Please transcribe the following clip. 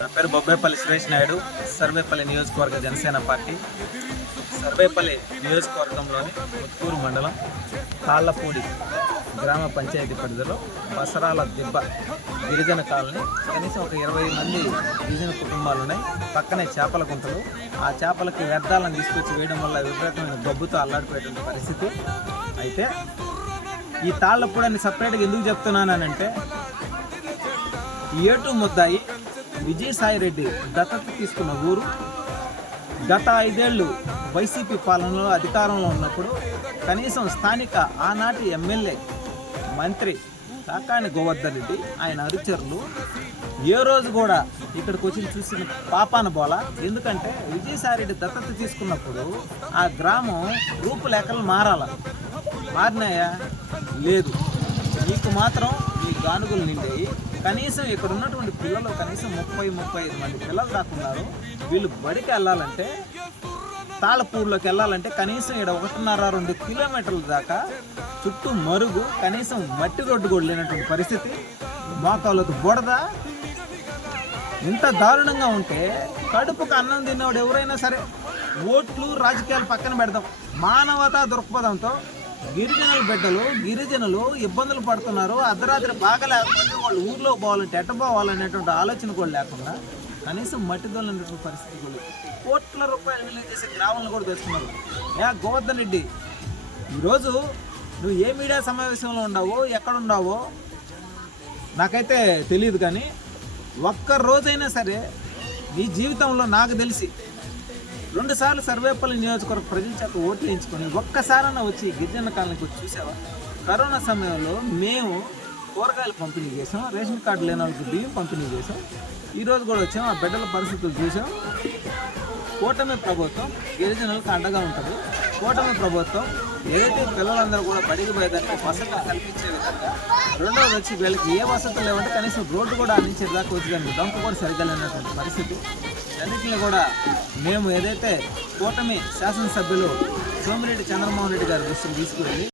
నా పేరు బొబ్బేపల్లి సురేష్ నాయుడు, సర్వేపల్లి నియోజకవర్గ జనసేన పార్టీ. సర్వేపల్లి నియోజకవర్గంలోని ముత్కూరు మండలం తాళ్లపూడి గ్రామ పంచాయతీ పరిధిలో బసరాల దిబ్బ గిరిజన కాలనీ. కనీసం ఒక 20 మంది గిరిజన కుటుంబాలు ఉన్నాయి. పక్కనే చేపల గుంటలు. ఆ చేపలకి వ్యర్థాలను తీసుకొచ్చి వేయడం వల్ల విపరీతమైన గబ్బుతో అల్లాడిపోయేటువంటి పరిస్థితి. అయితే ఈ తాళ్లపూడి అని సపరేట్గా ఎందుకు చెప్తున్నానంటే, ఏటు ముద్దాయి విజయసాయిరెడ్డి దత్తత తీసుకున్న ఊరు. గత 5 ఏళ్ళు వైసీపీ పాలనలో అధికారంలో ఉన్నప్పుడు కనీసం స్థానిక ఆనాటి ఎమ్మెల్యే మంత్రి కాకాని గోవర్ధన్ రెడ్డి ఆయన అనుచరులు ఏ రోజు కూడా ఇక్కడికి వచ్చి చూసిన పాపాన బోల. ఎందుకంటే విజయసాయిరెడ్డి దత్తత తీసుకున్నప్పుడు ఆ గ్రామం రూపురేఖలు మారినాయా? లేదు. మీకు మాత్రం మీ గానుగులు నిండాయి. కనీసం ఇక్కడ ఉన్నటువంటి పిల్లలు కనీసం 30-35 మంది పిల్లలు దాకున్నారు. వీళ్ళు బడికి వెళ్ళాలంటే, తాళపూర్లోకి వెళ్ళాలంటే కనీసం ఇక్కడ 1.5-2 కిలోమీటర్ల దాకా చుట్టూ మరుగు, కనీసం మట్టి రోడ్డు కూడా లేనటువంటి పరిస్థితి. మోకాళ్ళకు బుడద. ఇంత దారుణంగా ఉంటే కడుపుకు అన్నం తిన్నవాడు ఎవరైనా సరే, ఓట్లు రాజకీయాలు పక్కన పెడదాం, మానవతా దృక్పథంతో గిరిజనులు ఇబ్బందులు పడుతున్నారు. అర్ధరాత్రి బాగా లేకపోతే వాళ్ళు ఊర్లో పోవాలంటే ఎట్ట పోవాలనేటువంటి ఆలోచన కూడా లేకుండా కనీసం మట్టి దొల్లనేటువంటి పరిస్థితి కూడా, కోట్ల రూపాయలు విలువ చేసే గ్రామాలను కూడా తెస్తున్నారు. గోవర్ధన్ రెడ్డి, ఈరోజు నువ్వు ఏ మీడియా సమావేశంలో ఉన్నావో, ఎక్కడున్నావో నాకైతే తెలియదు, కానీ ఒక్క రోజైనా సరే నీ జీవితంలో నాకు తెలిసి 2 సార్లు సర్వేపల్లి నియోజకవర్గ ప్రజల చేత ఓట్లు వేయించుకొని ఒక్కసారైనా వచ్చి గిరిజన కాలనీకి వచ్చి చూసావా? కరోనా సమయంలో మేము కూరగాయలు పంపిణీ చేసాం, రేషన్ కార్డు లేని వాళ్ళకి బియ్యం పంపిణీ చేసాం. ఈరోజు కూడా వచ్చాం, ఆ బిడ్డల పరిస్థితులు చూసాం. కూటమి ప్రభుత్వం గిరిజనులకు అండగా ఉంటుంది. కూటమి ప్రభుత్వం ఏదైతే పిల్లలందరూ కూడా బడికి పోయేదానికి వసతులు కల్పించే విధంగా, రెండవది వచ్చి వీళ్ళకి ఏ వసతులు లేవంటే కనీసం రోడ్డు కూడా అందించేదాకా వచ్చి దానికి డంపు కూడా సరిగ్గా లేనటువంటి పరిస్థితి. అన్నింటినీ కూడా మేము ఏదైతే కూటమి శాసనసభ్యులు సోమిరెడ్డి చంద్రమోహన్ రెడ్డి గారి దృష్టికి తీసుకువెళ్ళి